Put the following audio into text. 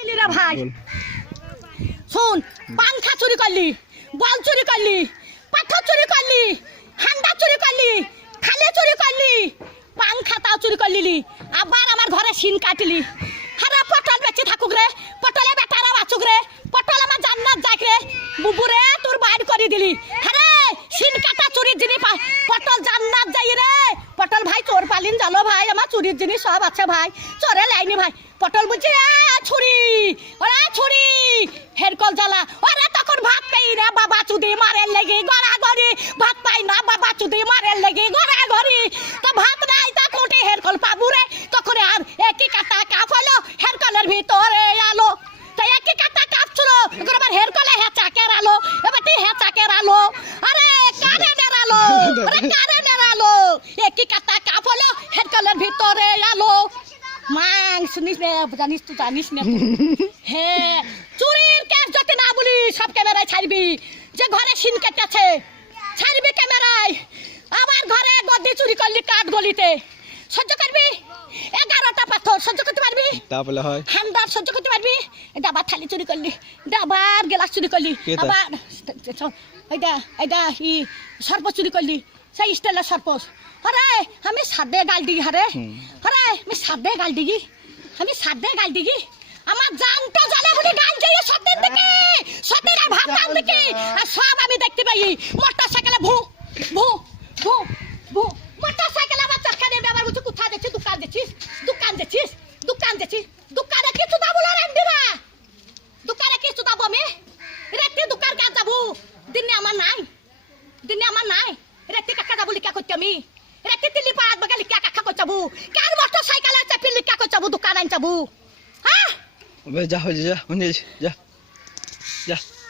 ভাই শোন, পাংখা চুরি করলি, বল চুরি করলি, পাথর চুরি করলি, হান্ডা চুরি করলি, থালে চুরি করলি, পাংখাটাও চুরি করলি, আবার আমার ঘরে সিন কাটলি। হারা পটল বেঁচে থাকুক রে, পটলে বেটারা বাঁচুক রে, পটল আমার জান্নাত যাক রে, বুবুরে তোর বাইর করে দিলি। হারে সিন কাটা চুরির জিনিস পটল জান্নাত যাই রে। পটল ভাই চোর পালিন জানো ভাই, আমার চুরির জিনিস সব আছে ভাই, চোরে লাইনি ভাই। পটল বলছে ছুরি, ওরা ছুরি হেরকল জ্বালা, ওরা তখন ভাত পাই না বাবা চুদি মারের লেগে গড়াগড়ি, ভাত পাই না বাবা চুদি মারের লেগে গড়াগড়ি। তো ভাত নাই তা কোটে হেরকল পাবু রে, তখন আর একই কাটা কাপ হলো হেরকলের ভিতরে আলো। তো একই কাটা কাপ ছিল, এখন আবার হেরকলে হেঁচাকের আলো, এবার তুই হেঁচাকের আলো। আরে কারেন্টের আলো, আরে কারেন্টের আলো, একই কাটা কাপ হলো হেরকলের ভিতরে আলো। মাং শুনিস না, জানিস তো জানিস না। হ্যাঁ, চুরির কেস যদি না বলি সব ক্যামেরায় ছাড়বি, যে ঘরে সিন কেটেছে ছাড়বি ক্যামেরায়। আমার ঘরে গদি চুরি করলি কাঠ গলিতে, সহ্য করবি? 11টা পাথর সহ্য করতে পারবি? তাহলে হয় হান্ডার সহ্য করতে পারবি? ডাবার থালি চুরি করলি, ডাবার গ্লাস চুরি করলি, আবার ই সর্প চুরি করলি, সেই স্টাইলের সর্প। আরে আমি সাদে গাল দিগি, হারে আরে আমি সাদে গাল দিগি, আমি সাদে গাল দিগি। আমার জানটা জানে বলে গাল দিয়ে সত্যের দিকে, সত্যের আর ভাবতাম দিকে, আর সব আমি দেখতে পাই। মোটর সাইকেলে ভু ভু ভু ভু, মোটর সাইকেলে আমার চরকা নিয়ে ব্যবহার করছি। কোথায় দেখছিস? দোকান দেখছিস, দোকান দেখছিস, দোকান দেখছিস, দোকানে কিছু দাবো না রান্দিরা, দোকানে কিছু দাবো আমি রাত্রে দোকান কাজ যাবো, দিনে আমার নাই, দিনে আমার নাই। রাত্রে কাকা যাবো লিখা করছি আমি, রাত্রে তিল্লি পাড়াত বাগা লিখা কাকা করছি যাবো, কার মোটর সাইকেলে চাপি লিখা করছি যাবো, দোকান আন যাবো। হ্যাঁ যা হয়ে যা, যা যা।